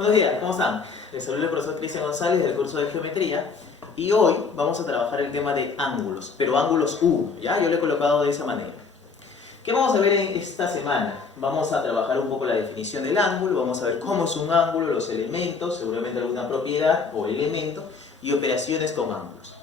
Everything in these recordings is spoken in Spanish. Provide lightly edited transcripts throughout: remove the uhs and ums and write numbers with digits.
Buenos días, ¿cómo están? Les saluda el profesor Cristian González del curso de Geometría y hoy vamos a trabajar el tema de ángulos, pero ángulos 1, ¿ya? Yo lo he colocado de esa manera. ¿Qué vamos a ver en esta semana? Vamos a trabajar un poco la definición del ángulo, vamos a ver cómo es un ángulo, los elementos, seguramente alguna propiedad o elemento y operaciones con ángulos.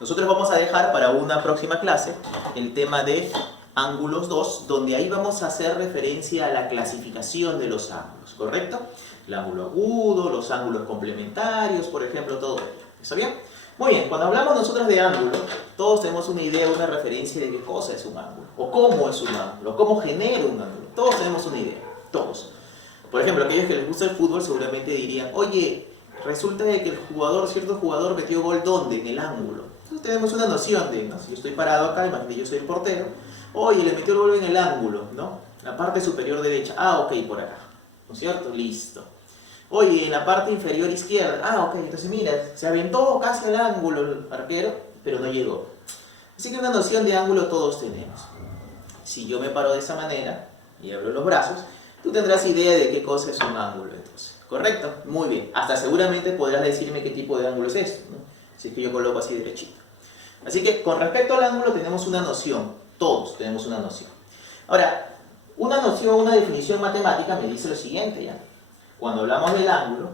Nosotros vamos a dejar para una próxima clase el tema de ángulos 2, donde ahí vamos a hacer referencia a la clasificación de los ángulos, ¿correcto? El ángulo agudo, los ángulos complementarios, por ejemplo, todo ello. ¿Está bien? Muy bien, cuando hablamos nosotros de ángulo, todos tenemos una idea, una referencia de qué cosa es un ángulo, o cómo es un ángulo, o cómo genera un ángulo. Todos tenemos una idea, todos. Por ejemplo, aquellos que les gusta el fútbol seguramente dirían, oye, resulta de que el jugador, cierto jugador metió gol ¿dónde? En el ángulo. Entonces tenemos una noción de, ¿no? Si yo estoy parado acá, imagínate yo soy el portero, oye, le metió el gol en el ángulo, ¿no? La parte superior derecha, ok, por acá, ¿no es cierto? Listo. Oye, en la parte inferior izquierda, ok, entonces mira, se aventó casi el ángulo el arquero, pero no llegó. Así que una noción de ángulo todos tenemos. Si yo me paro de esa manera y abro los brazos, tú tendrás idea de qué cosa es un ángulo entonces, ¿correcto? Muy bien, hasta seguramente podrás decirme qué tipo de ángulo es esto, ¿no? Si es que yo coloco así derechito. Así que con respecto al ángulo tenemos una noción, todos tenemos una noción. Ahora, una noción, una definición matemática me dice lo siguiente ya. Cuando hablamos del ángulo,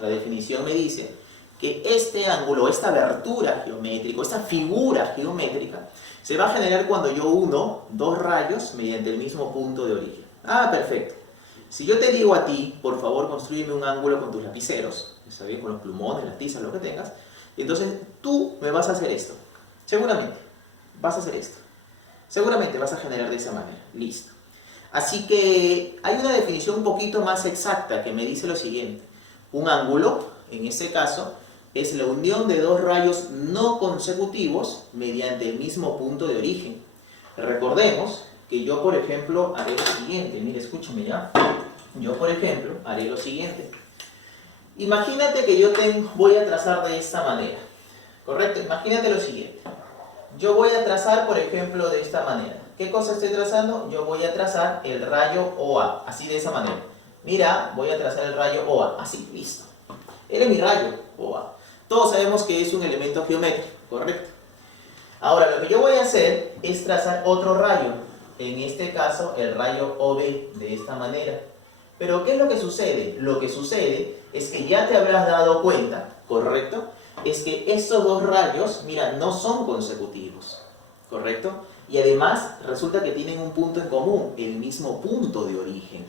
la definición me dice que este ángulo, esta abertura geométrica, esta figura geométrica, se va a generar cuando yo uno dos rayos mediante el mismo punto de origen. Perfecto. Si yo te digo a ti, por favor, construyeme un ángulo con tus lapiceros, ¿está bien? Con los plumones, las tizas, lo que tengas, entonces tú me vas a hacer esto. Seguramente vas a hacer esto. Seguramente vas a generar de esa manera. Listo. Así que hay una definición un poquito más exacta que me dice lo siguiente. Un ángulo, en este caso, es la unión de dos rayos no consecutivos mediante el mismo punto de origen. Recordemos que yo, por ejemplo, haré lo siguiente. Mire, escúchame ya. Yo, por ejemplo, haré lo siguiente. Imagínate que yo voy a trazar de esta manera. ¿Correcto? Imagínate lo siguiente. Yo voy a trazar, por ejemplo, de esta manera. ¿Qué cosa estoy trazando? Yo voy a trazar el rayo OA, así de esa manera. Mira, voy a trazar el rayo OA, así, listo. Él es mi rayo OA. Todos sabemos que es un elemento geométrico, ¿correcto? Ahora, lo que yo voy a hacer es trazar otro rayo. En este caso, el rayo OB, de esta manera. Pero, ¿qué es lo que sucede? Lo que sucede es que ya te habrás dado cuenta, ¿correcto? Es que estos dos rayos, mira, no son consecutivos, ¿correcto? Y además resulta que tienen un punto en común, el mismo punto de origen.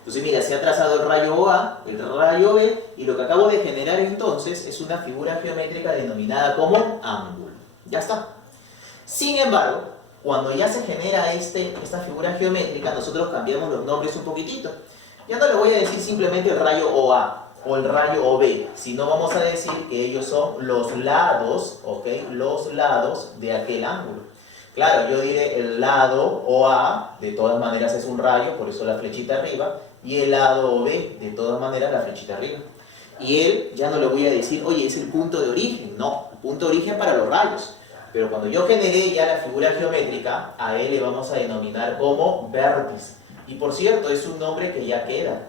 Entonces mira, se ha trazado el rayo OA, el rayo B, y lo que acabo de generar entonces es una figura geométrica denominada como ángulo. Ya está. Sin embargo, cuando ya se genera esta figura geométrica, nosotros cambiamos los nombres un poquitito. Ya no le voy a decir simplemente el rayo OA o el rayo OB, sino vamos a decir que ellos son los lados, ¿ok? Los lados de aquel ángulo. Claro, yo diré el lado OA, de todas maneras es un rayo, por eso la flechita arriba, y el lado OB, de todas maneras la flechita arriba. Y él, ya no le voy a decir, oye, es el punto de origen, no, el punto de origen para los rayos. Pero cuando yo generé ya la figura geométrica, a él le vamos a denominar como vértice. Y por cierto, es un nombre que ya queda.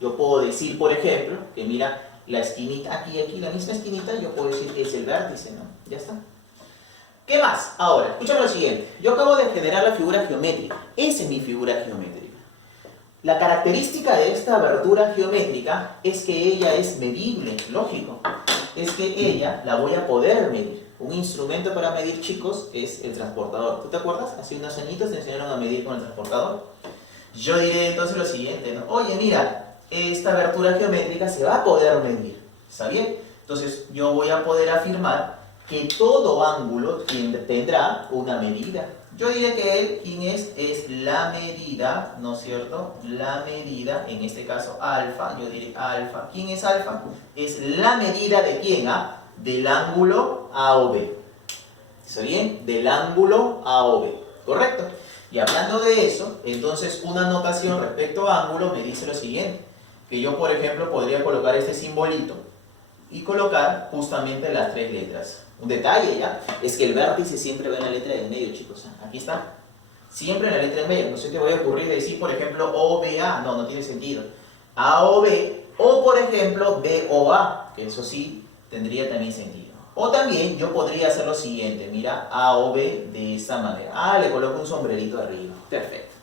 Yo puedo decir, por ejemplo, que mira, la esquinita, aquí, la misma esquinita, yo puedo decir es el vértice, ¿no? Ya está. ¿Qué más? Ahora, escúchame lo siguiente. Yo acabo de generar la figura geométrica. Esa es mi figura geométrica. La característica de esta abertura geométrica es que ella es medible, lógico. Es que ella la voy a poder medir. Un instrumento para medir, chicos, es el transportador. ¿Tú te acuerdas? Hace unos añitos te enseñaron a medir con el transportador. Yo diré entonces lo siguiente, ¿no? Oye, mira, esta abertura geométrica se va a poder medir. ¿Está bien? Entonces yo voy a poder afirmar que todo ángulo tendrá una medida. Yo diré que él, ¿quién es? Es la medida, ¿no es cierto? La medida, en este caso alfa, yo diré alfa. ¿Quién es alfa? Es la medida de quién, del ángulo AOB. ¿Está bien? Del ángulo AOB, ¿correcto? Y hablando de eso, entonces una notación respecto a ángulo me dice lo siguiente. Que yo, por ejemplo, podría colocar este simbolito y colocar justamente las tres letras. Un detalle ya, es que el vértice siempre va en la letra del medio, chicos. Aquí está. Siempre en la letra del medio. No se te vaya a ocurrir decir, por ejemplo, OBA. No, no tiene sentido. AOB, O por ejemplo, BOA, que eso sí tendría también sentido. O también yo podría hacer lo siguiente, mira, AOB de esta manera. Le coloco un sombrerito arriba. Perfecto.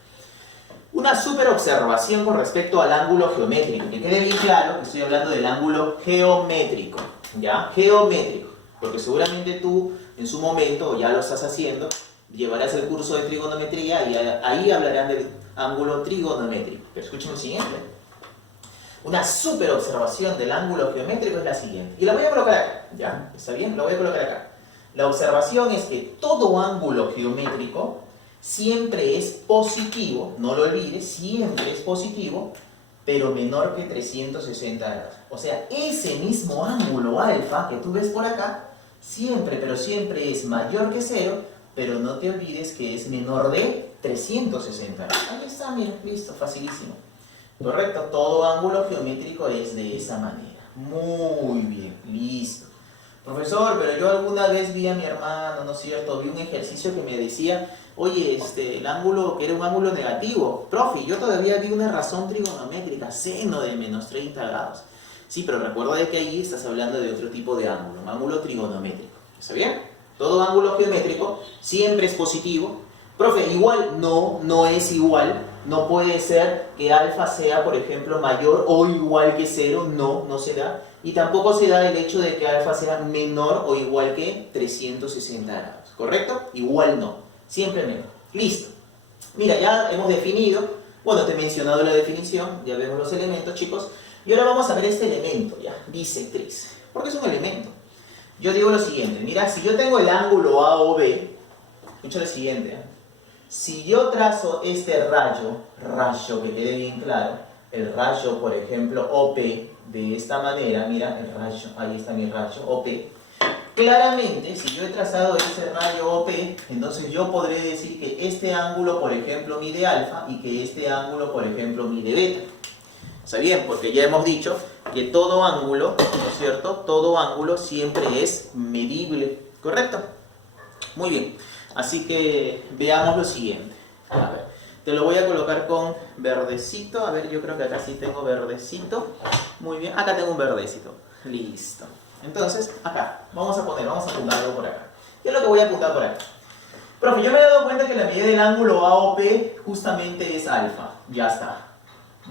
Una super observación con respecto al ángulo geométrico. Que quede bien claro que estoy hablando del ángulo geométrico. ¿Ya? Geométrico. Porque seguramente tú en su momento, ya lo estás haciendo, llevarás el curso de trigonometría y ahí hablarán del ángulo trigonométrico. Pero escuchen lo siguiente. Una super observación del ángulo geométrico es la siguiente. Y la voy a colocar acá. ¿Ya? ¿Está bien? La voy a colocar acá. La observación es que todo ángulo geométrico siempre es positivo, no lo olvides, siempre es positivo, pero menor que 360 grados. O sea, ese mismo ángulo alfa que tú ves por acá, siempre, pero siempre es mayor que 0, pero no te olvides que es menor de 360 grados. Ahí está, mira, listo, facilísimo. Correcto, todo ángulo geométrico es de esa manera. Muy bien, listo. Profesor, pero yo alguna vez vi a mi hermano, ¿no es cierto? Vi un ejercicio que me decía, oye, el ángulo, que era un ángulo negativo. Profe, yo todavía vi una razón trigonométrica, seno de menos 30 grados. Sí, pero recuerda de que ahí estás hablando de otro tipo de ángulo, un ángulo trigonométrico. ¿Está bien? Todo ángulo geométrico siempre es positivo. Profe, igual no es igual. No puede ser que alfa sea, por ejemplo, mayor o igual que 0. No se da. Y tampoco se da el hecho de que alfa sea menor o igual que 360 grados. ¿Correcto? Igual no. Siempre menor. Listo. Mira, ya hemos definido. Bueno, te he mencionado la definición. Ya vemos los elementos, chicos. Y ahora vamos a ver este elemento, ya. Bisectriz. Porque es un elemento. Yo digo lo siguiente. Mira, si yo tengo el ángulo AOB, escucha lo siguiente, ¿eh? Si yo trazo este rayo, que quede bien claro, el rayo, por ejemplo, OP, de esta manera, mira, el rayo, ahí está mi rayo, OP, claramente, si yo he trazado ese rayo OP, entonces yo podré decir que este ángulo, por ejemplo, mide alfa y que este ángulo, por ejemplo, mide beta. ¿Está bien? Porque ya hemos dicho que todo ángulo, ¿no es cierto? Todo ángulo siempre es medible, ¿correcto? Muy bien. Así que veamos lo siguiente. A ver, te lo voy a colocar con verdecito. A ver, yo creo que acá sí tengo verdecito. Muy bien, acá tengo un verdecito. Listo. Entonces, acá, vamos a apuntarlo por acá. ¿Qué es lo que voy a apuntar por acá? Profe, yo me he dado cuenta que la medida del ángulo AOP justamente es alfa. Ya está.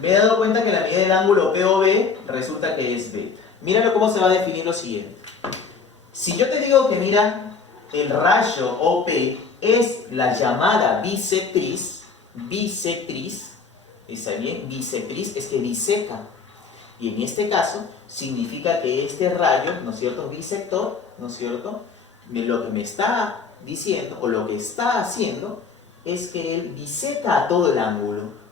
Me he dado cuenta que la medida del ángulo POB resulta que es beta. Míralo cómo se va a definir lo siguiente. Si yo te digo que, mira, el rayo OP es la llamada bisectriz, ¿está bien? Bisectriz es que biseca. Y en este caso significa que este rayo, ¿no es cierto? Bisector, ¿no es cierto? Lo que me está diciendo, o lo que está haciendo, es que él biseca a todo el ángulo.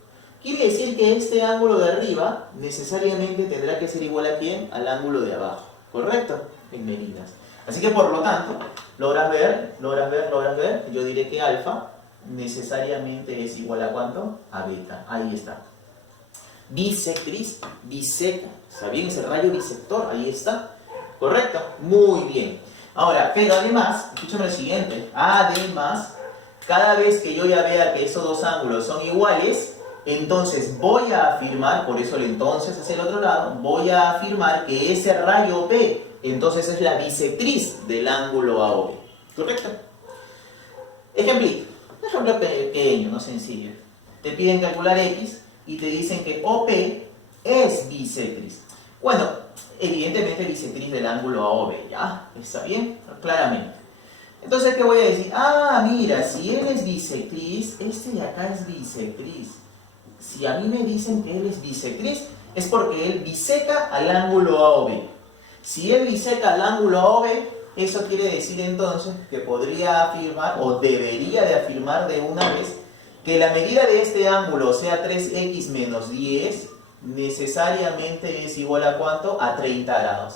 Quiere decir que este ángulo de arriba necesariamente tendrá que ser igual a ¿quién? Al ángulo de abajo, ¿correcto? En medidas. Así que por lo tanto, logras ver, yo diré que alfa necesariamente es igual a ¿cuánto? A beta. Ahí está. Bisectriz, biseca. ¿Está bien? Es el rayo bisector. Ahí está. ¿Correcto? Muy bien. Ahora, pero además, escúchame lo siguiente. Además, cada vez que yo ya vea que esos dos ángulos son iguales, entonces voy a afirmar, por eso el entonces hacia el otro lado, voy a afirmar que ese rayo P entonces es la bisectriz del ángulo AOB. ¿Correcto? Ejemplito. Un ejemplo pequeño, no sencillo. Te piden calcular X y te dicen que OP es bisectriz. Bueno, evidentemente bisectriz del ángulo AOB, ¿ya? ¿Está bien? Claramente. Entonces, ¿qué voy a decir? Mira, si él es bisectriz, este de acá es bisectriz. Si a mí me dicen que él es bisectriz, es porque él biseca al ángulo AOB. Si él biseca al ángulo AOB, eso quiere decir entonces que podría afirmar, o debería de afirmar de una vez, que la medida de este ángulo, o sea 3x menos 10, necesariamente es igual a ¿cuánto? A 30 grados.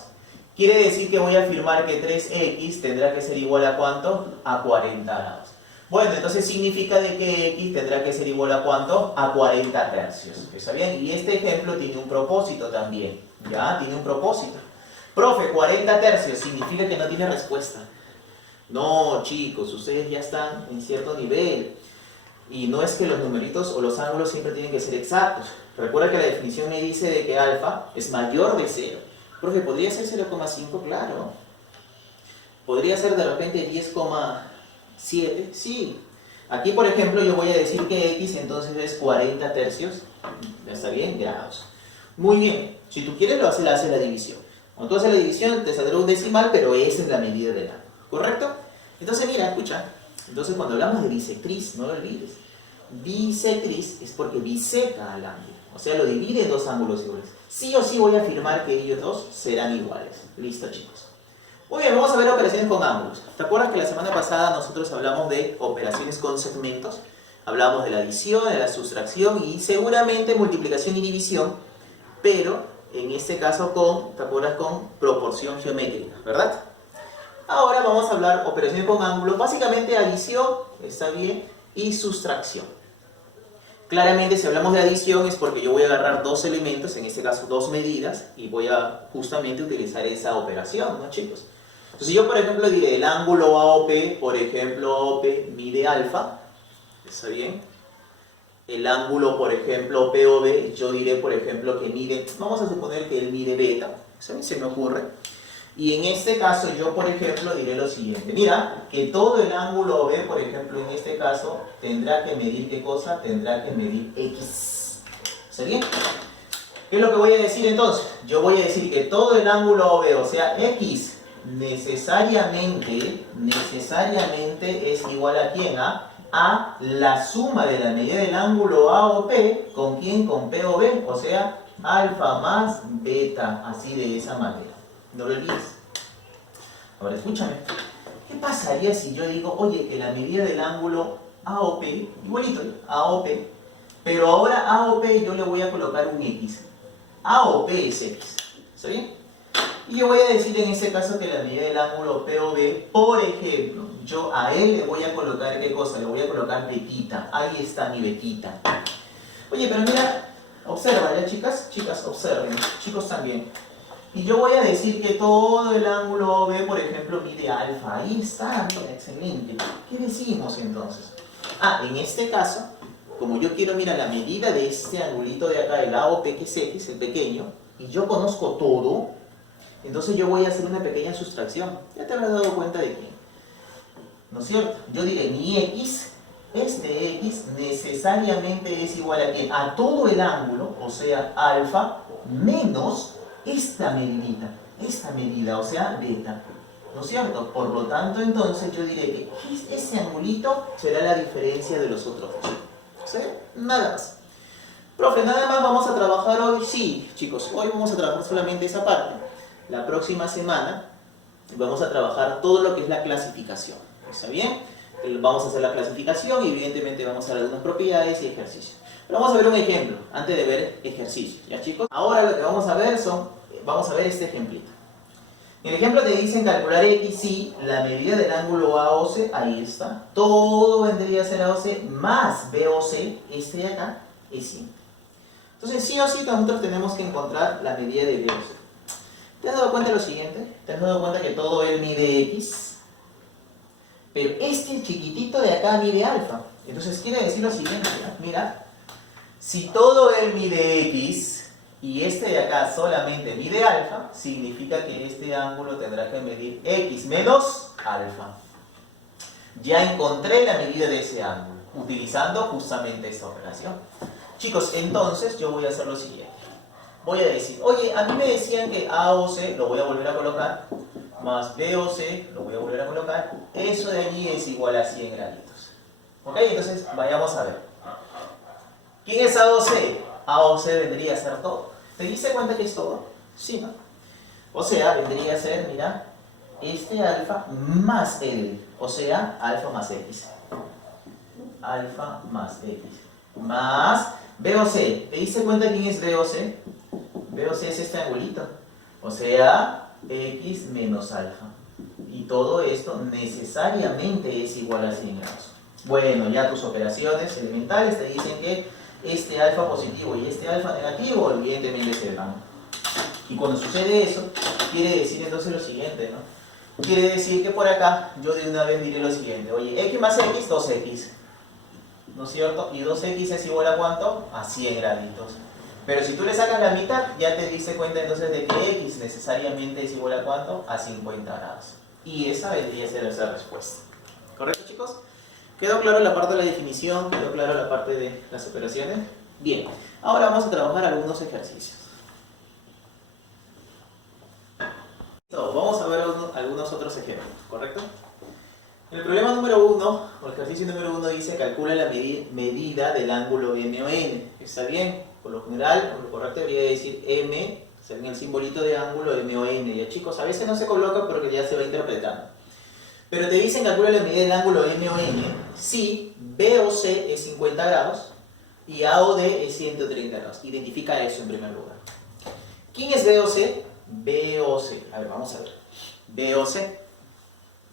Quiere decir que voy a afirmar que 3x tendrá que ser igual a ¿cuánto? A 40 grados. Bueno, entonces significa de que x tendrá que ser igual a ¿cuánto? A 40 tercios. ¿Está bien? Y este ejemplo tiene un propósito también. ¿Ya? Tiene un propósito. Profe, 40 tercios significa que no tiene respuesta. No, chicos, ustedes ya están en cierto nivel. Y no es que los numeritos o los ángulos siempre tienen que ser exactos. Recuerda que la definición me dice de que alfa es mayor de 0. Profe, ¿podría ser 0,5? Claro. ¿Podría ser de repente 10,7? Sí. Aquí, por ejemplo, yo voy a decir que x entonces es 40 tercios. ¿Ya está bien? Grados. Muy bien. Si tú quieres, haces la división. Cuando tú haces la división, te saldrá un decimal, pero esa es la medida del ángulo. ¿Correcto? Entonces, mira, escucha. Entonces, cuando hablamos de bisectriz, no lo olvides. Bisectriz es porque biseca al ángulo. O sea, lo divide en dos ángulos iguales. Sí o sí voy a afirmar que ellos dos serán iguales. Listo, chicos. Muy bien, vamos a ver operaciones con ángulos. ¿Te acuerdas que la semana pasada nosotros hablamos de operaciones con segmentos? Hablamos de la adición, de la sustracción y seguramente multiplicación y división, pero en este caso ¿te acuerdas? Con proporción geométrica, ¿verdad? Ahora vamos a hablar operaciones con ángulos, básicamente adición, está bien, y sustracción. Claramente si hablamos de adición es porque yo voy a agarrar dos elementos, en este caso dos medidas, y voy a justamente utilizar esa operación, ¿no, chicos? Entonces yo, por ejemplo, diré el ángulo AOP, por ejemplo, AOP mide alfa, ¿está bien? El ángulo, por ejemplo, POB, yo diré, por ejemplo, que mide, vamos a suponer que él mide beta, eso a mí se me ocurre. Y en este caso yo, por ejemplo, diré lo siguiente. Mira, que todo el ángulo OB, por ejemplo, en este caso, tendrá que medir, ¿qué cosa? Tendrá que medir X. ¿Está bien? ¿Qué es lo que voy a decir entonces? Yo voy a decir que todo el ángulo OB, o sea, X, necesariamente es igual a ¿quién? A la suma de la medida del ángulo AOP, ¿con quién? Con POB, o sea, alfa más beta, así de esa manera. No lo olvides. Ahora escúchame. ¿Qué pasaría si yo digo, oye, que la medida del ángulo AOP, igualito, AOP, pero ahora AOP yo le voy a colocar un X. AOP es X. ¿Está bien? Y yo voy a decir en este caso que la medida del ángulo POB, por ejemplo, yo a él le voy a colocar, ¿qué cosa? Le voy a colocar betita. Ahí está mi betita. Oye, pero mira, observa, ¿ya chicas? Chicas, observen. Chicos también. Y yo voy a decir que todo el ángulo OB, por ejemplo, mide alfa. Ahí está, mira, excelente. ¿Qué decimos entonces? En este caso, como yo quiero, mira, la medida de este angulito de acá, el AOP, que es X, el pequeño, y yo conozco todo, entonces yo voy a hacer una pequeña sustracción. Ya te habrás dado cuenta de que, ¿no es cierto? Yo diré, mi X, este X necesariamente es igual a ¿qué? A todo el ángulo, o sea, alfa, menos esta medida, o sea, beta, ¿no es cierto? Por lo tanto, entonces yo diré que ese angulito será la diferencia de los otros dos. ¿Sí? Nada más. Profe, nada más vamos a trabajar hoy. Sí, chicos, hoy vamos a trabajar solamente esa parte. La próxima semana vamos a trabajar todo lo que es la clasificación. ¿Está bien? Vamos a hacer la clasificación y evidentemente vamos a ver algunas propiedades y ejercicios. Pero vamos a ver un ejemplo antes de ver ejercicios, ¿ya chicos? Ahora lo que vamos a ver este ejemplito. En el ejemplo te dicen calcular X y la medida del ángulo AOC, ahí está. Todo vendría a ser AOC más BOC, este de acá, es 100. Entonces sí o sí nosotros tenemos que encontrar la medida de BOC. ¿Te has dado cuenta de lo siguiente? ¿Te has dado cuenta que todo él mide X? Pero este chiquitito de acá mide alfa. Entonces quiere decir lo siguiente, ¿no? Mira, si todo él mide X y este de acá solamente mide alfa, significa que este ángulo tendrá que medir X menos alfa. Ya encontré la medida de ese ángulo, utilizando justamente esta operación. Chicos, entonces yo voy a hacer lo siguiente. Voy a decir, oye, a mí me decían que AOC, lo voy a volver a colocar, más BOC, lo voy a volver a colocar, eso de allí es igual a 100 graditos. ¿Ok? Entonces, vayamos a ver. ¿Quién es AOC? AOC vendría a ser todo. ¿Te diste cuenta que es todo? Sí, ¿no? O sea, vendría a ser, mira, este alfa más el, o sea, alfa más X. Alfa más X. Más BOC. ¿Te diste cuenta quién es BOC? BOC es este angulito. O sea, X menos alfa. Y todo esto necesariamente es igual a 100 grados. Bueno, ya tus operaciones elementales te dicen que este alfa positivo y este alfa negativo evidentemente se van. Y cuando sucede eso, quiere decir entonces lo siguiente, ¿no? Quiere decir que por acá yo de una vez diré lo siguiente. Oye, X más X, 2X. ¿No es cierto? Y 2X es igual a ¿cuánto? A 100 graditos. Pero si tú le sacas la mitad, ya te diste cuenta entonces de que x necesariamente es igual a ¿cuánto? A 50 grados. Y esa vendría a ser esa respuesta. ¿Correcto, chicos? ¿Quedó claro la parte de la definición? ¿Quedó claro la parte de las operaciones? Bien. Ahora vamos a trabajar algunos ejercicios. Vamos a ver algunos otros ejemplos, ¿correcto? El problema número 1, o el ejercicio número 1 dice calcula la medida del ángulo MON. ¿Está bien? Por lo general, lo correcto debería decir M, según el simbolito de ángulo MON. Ya chicos, a veces no se coloca porque ya se va interpretando. Pero te dicen calcula la medida del ángulo MON si BOC es 50 grados y AOD es 130 grados. Identifica eso en primer lugar. ¿Quién es BOC? BOC. A ver, vamos a ver. BOC.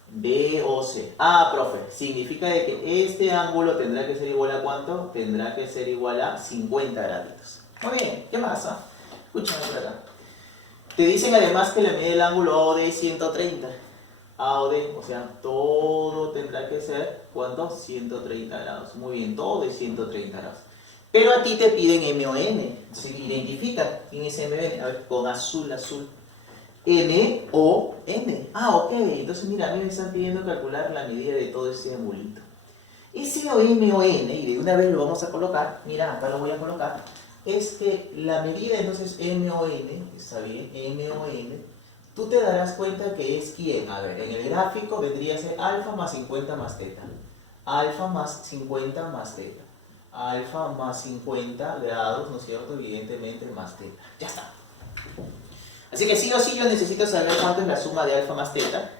BOC. Ah, profe, significa de que este ángulo tendrá que ser igual a ¿cuánto? Tendrá que ser igual a 50 graditos. Muy bien, ¿qué pasa? Escúchame por acá. Te dicen además que la medida del ángulo AOD es 130. AOD, o sea, todo tendrá que ser, ¿cuánto? 130 grados. Muy bien, todo es 130 grados. Pero a ti te piden MON. Entonces identifica quién es MON. A ver, con azul, azul. MON. Ah, ok. Entonces mira, a mí me están pidiendo calcular la medida de todo ese angulito. Ese MON, y de una vez lo vamos a colocar, mira, acá lo voy a colocar, es que la medida entonces MON, está bien, MON, tú te darás cuenta que es quién. A ver, en el gráfico vendría a ser alfa más 50 más teta. Alfa más 50 más teta. Alfa más 50 grados, ¿no es cierto? Evidentemente más teta. Ya está. Así que sí o sí yo necesito saber cuánto es la suma de alfa más teta,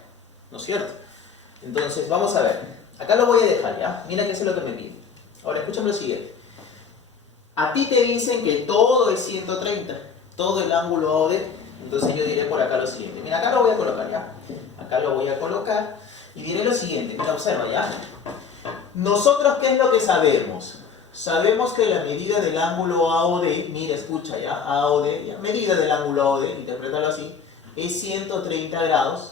¿no es cierto? Entonces, vamos a ver. Acá lo voy a dejar, ¿ya? Mira que eso es lo que me piden. Ahora, escúchame lo siguiente. A ti te dicen que todo es 130, todo el ángulo AOD. Entonces yo diré por acá lo siguiente. Mira, acá lo voy a colocar, ¿ya? Acá lo voy a colocar y diré lo siguiente. Mira, observa, ¿ya? Nosotros, ¿qué es lo que sabemos? Sabemos que la medida del ángulo AOD, mira, escucha, ¿ya? AOD, ¿ya? Medida del ángulo AOD, interprétalo así, es 130 grados.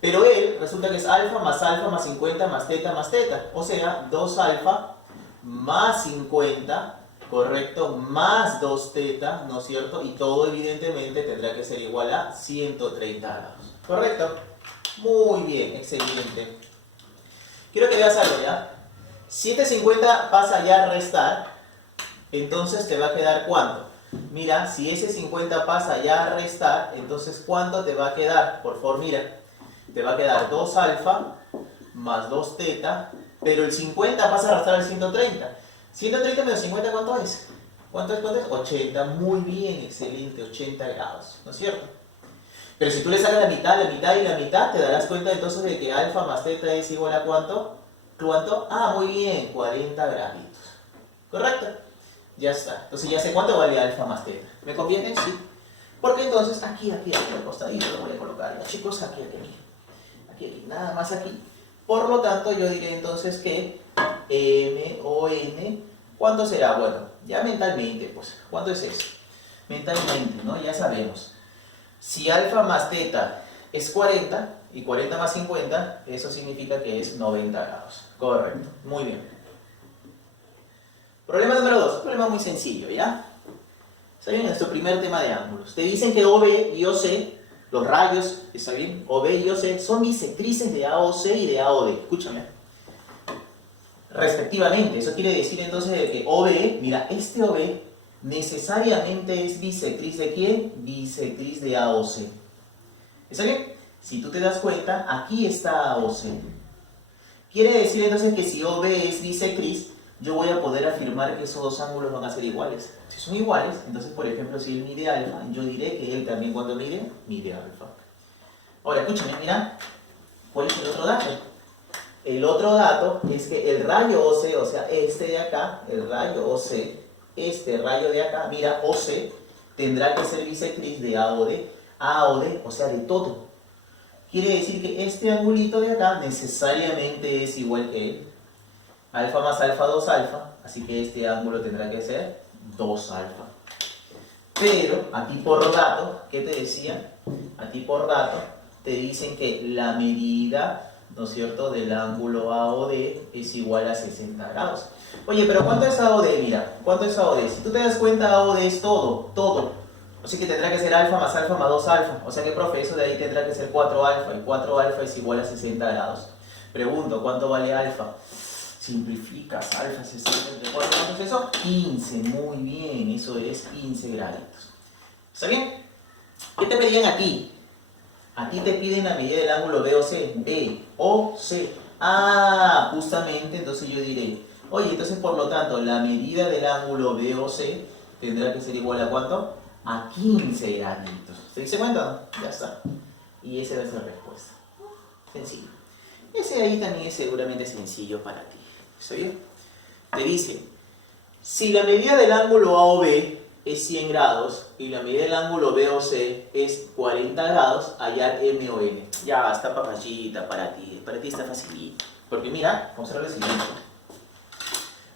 Pero él resulta que es alfa más 50 más teta, o sea, 2 alfa más 50, correcto, más 2 teta, ¿no es cierto? Y todo evidentemente tendrá que ser igual a 130 grados, ¿correcto? Muy bien, excelente. Quiero que veas algo, ¿ya? Si este 50 pasa ya a restar, entonces te va a quedar ¿cuánto? Mira, si ese 50 pasa ya a restar, entonces ¿cuánto te va a quedar? Por favor, mira. Te va a quedar 2 alfa más 2 teta, pero el 50 pasa a arrastrar al 130. 130 menos 50, ¿cuánto es? ¿Cuánto es? 80. Muy bien, excelente, 80 grados, ¿no es cierto? Pero si tú le sacas la mitad y la mitad, te darás cuenta entonces de que alfa más teta es igual a ¿cuánto? ¿Cuánto? Ah, muy bien, 40 graditos. ¿Correcto? Ya está. Entonces ya sé cuánto vale alfa más teta. ¿Me conviene? Sí. Porque entonces aquí, al costadito lo voy a colocar. Chicos, aquí. Aquí, nada más aquí. Por lo tanto, yo diré entonces que MON, ¿cuánto será? Bueno, ya mentalmente, pues, ¿cuánto es eso? Mentalmente, ¿no? Ya sabemos. Si alfa más teta es 40, y 40 más 50, eso significa que es 90 grados. Correcto, muy bien. Problema número 2, problema muy sencillo, ¿ya? Está bien, nuestro primer tema de ángulos. Te dicen que OB y OC, los rayos, ¿está bien? OB y OC son bisectrices de AOC y de AOD. Escúchame. Respectivamente, eso quiere decir entonces de que OB, mira, este OB necesariamente es bisectriz ¿de quién? Bisectriz de AOC. ¿Está bien? Si tú te das cuenta, aquí está AOC. Quiere decir entonces que si OB es bisectriz, yo voy a poder afirmar que esos dos ángulos van a ser iguales. Si son iguales, entonces por ejemplo si él mide alfa, yo diré que él también cuando mide alfa. Ahora escúchame, mira, ¿cuál es el otro dato? El otro dato es que el rayo OC, o sea este de acá, el rayo OC, este rayo de acá, mira, OC, tendrá que ser bisectriz de AOD, o sea de todo. Quiere decir que este angulito de acá necesariamente es igual que él. Alfa más alfa, 2 alfa, así que este ángulo tendrá que ser 2 alfa. Pero, a ti por dato, ¿qué te decían? A ti por dato, te dicen que la medida, ¿no es cierto?, del ángulo AOD es igual a 60 grados. Oye, pero ¿cuánto es AOD? Mira, ¿cuánto es AOD? Si tú te das cuenta, AOD es todo, todo. O sea que tendrá que ser alfa más 2 alfa. O sea que, profe, eso de ahí tendrá que ser 4 alfa. Y 4 alfa es igual a 60 grados. Pregunto, ¿cuánto vale alfa? Simplificas, alfa 60 entre 4, ¿cuánto es eso? 15, muy bien, eso es 15 graditos. ¿Está bien? ¿Qué te pedían a ti? A ti te piden la medida del ángulo BOC. Ah, justamente, entonces yo diré, oye, entonces por lo tanto, la medida del ángulo BOC tendrá que ser igual a ¿cuánto? A 15 graditos. ¿Se dice cuenta? Ya está. Y esa es la respuesta. Sencillo. Ese ahí también es seguramente sencillo para ti. ¿Está bien? Te dice, si la medida del ángulo AOB es 100 grados y la medida del ángulo BOC es 40 grados, hallar M o N. Ya, está papayita para ti está facilito. Porque mira, observa lo siguiente.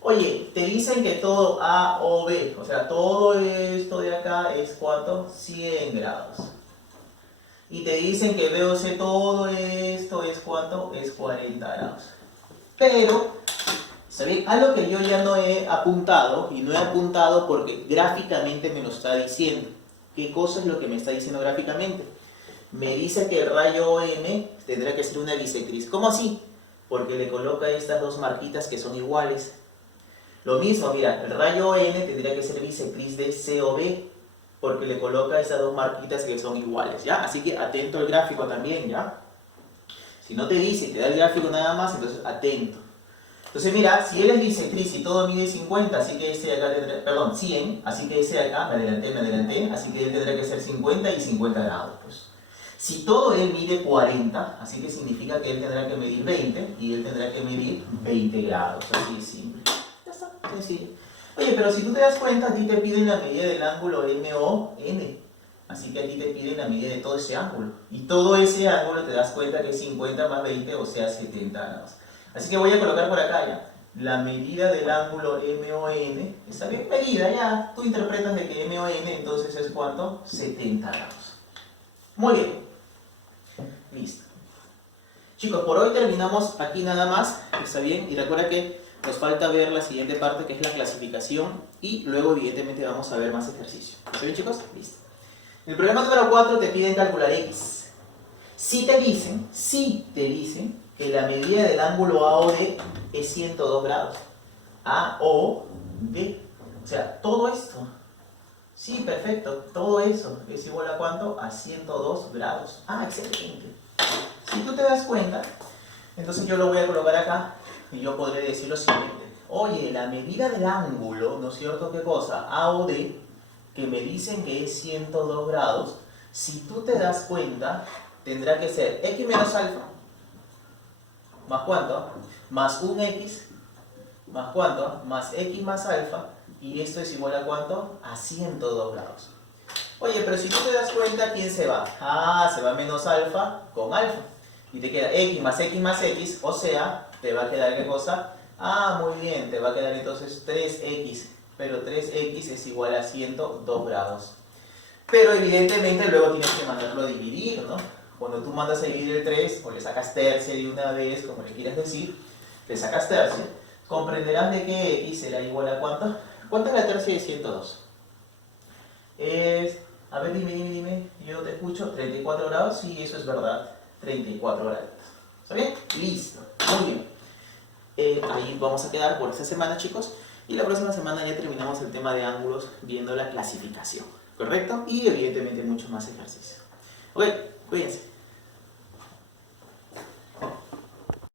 Oye, te dicen que todo AOB, o sea, todo esto de acá es ¿cuánto? 100 grados. Y te dicen que BOC todo esto es ¿cuánto? Es 40 grados. Pero, ¿saben? Algo que yo ya no he apuntado, y no he apuntado porque gráficamente me lo está diciendo. ¿Qué cosa es lo que me está diciendo gráficamente? Me dice que el rayo M tendrá que ser una bisectriz. ¿Cómo así? Porque le coloca estas dos marquitas que son iguales. Lo mismo, mira, el rayo N tendría que ser bisectriz de COB, porque le coloca esas dos marquitas que son iguales, ¿ya? Así que atento al gráfico también, ¿ya? Si no te dice, te da el gráfico nada más, entonces atento. Entonces mira, si él es bisectriz y todo mide 50, así que este de acá tendrá, perdón, 100, así que ese de acá, me adelanté, así que él tendrá que ser 50 y 50 grados, pues. Si todo él mide 40, así que significa que él tendrá que medir 20 y él tendrá que medir 20 grados, así de simple. Ya está, sencillo. Oye, pero si tú te das cuenta, a ti te piden la medida del ángulo MON. Así que a ti te piden la medida de todo ese ángulo. Y todo ese ángulo te das cuenta que es 50 más 20, o sea 70 grados. Así que voy a colocar por acá ya la medida del ángulo MON. Está bien medida ya. Tú interpretas de que MON entonces es ¿cuánto? 70 grados. Muy bien. Listo. Chicos, por hoy terminamos aquí nada más. Está bien. Y recuerda que nos falta ver la siguiente parte, que es la clasificación, y luego evidentemente vamos a ver más ejercicio. ¿Está bien, chicos? Listo. En el problema número 4 te piden calcular X. Si te dicen que la medida del ángulo AOD es 102 grados. AOD. O sea, todo esto. Sí, perfecto. Todo eso es igual a ¿cuánto? A 102 grados. Ah, excelente. Si tú te das cuenta, entonces yo lo voy a colocar acá. Y yo podré decir lo siguiente. Oye, la medida del ángulo, ¿no es cierto? ¿Qué cosa? AOD, que me dicen que es 102 grados. Si tú te das cuenta, tendrá que ser X menos alfa. ¿Más cuánto? Más un X. ¿Más cuánto? Más X más alfa. Y esto es igual a ¿cuánto? A 102 grados. Oye, pero si tú te das cuenta, ¿quién se va? Ah, se va menos alfa con alfa. Y te queda X más X, o sea, te va a quedar ¿qué cosa? Ah, muy bien, te va a quedar entonces 3X. Pero 3X es igual a 102 grados. Pero evidentemente luego tienes que mandarlo a dividir, ¿no? Cuando tú mandas a dividir el 3, o le sacas tercia de una vez, como le quieras decir, le sacas tercia, comprenderás de que X será igual a ¿cuánto? ¿Cuánto es la tercia de 102? A ver, dime, yo te escucho, 34 grados, sí, eso es verdad, 34 grados. ¿Está bien? Listo, muy bien. Ahí vamos a quedar por esta semana, chicos, y la próxima semana ya terminamos el tema de ángulos viendo la clasificación, ¿correcto? Y evidentemente muchos más ejercicios. Ok, cuídense.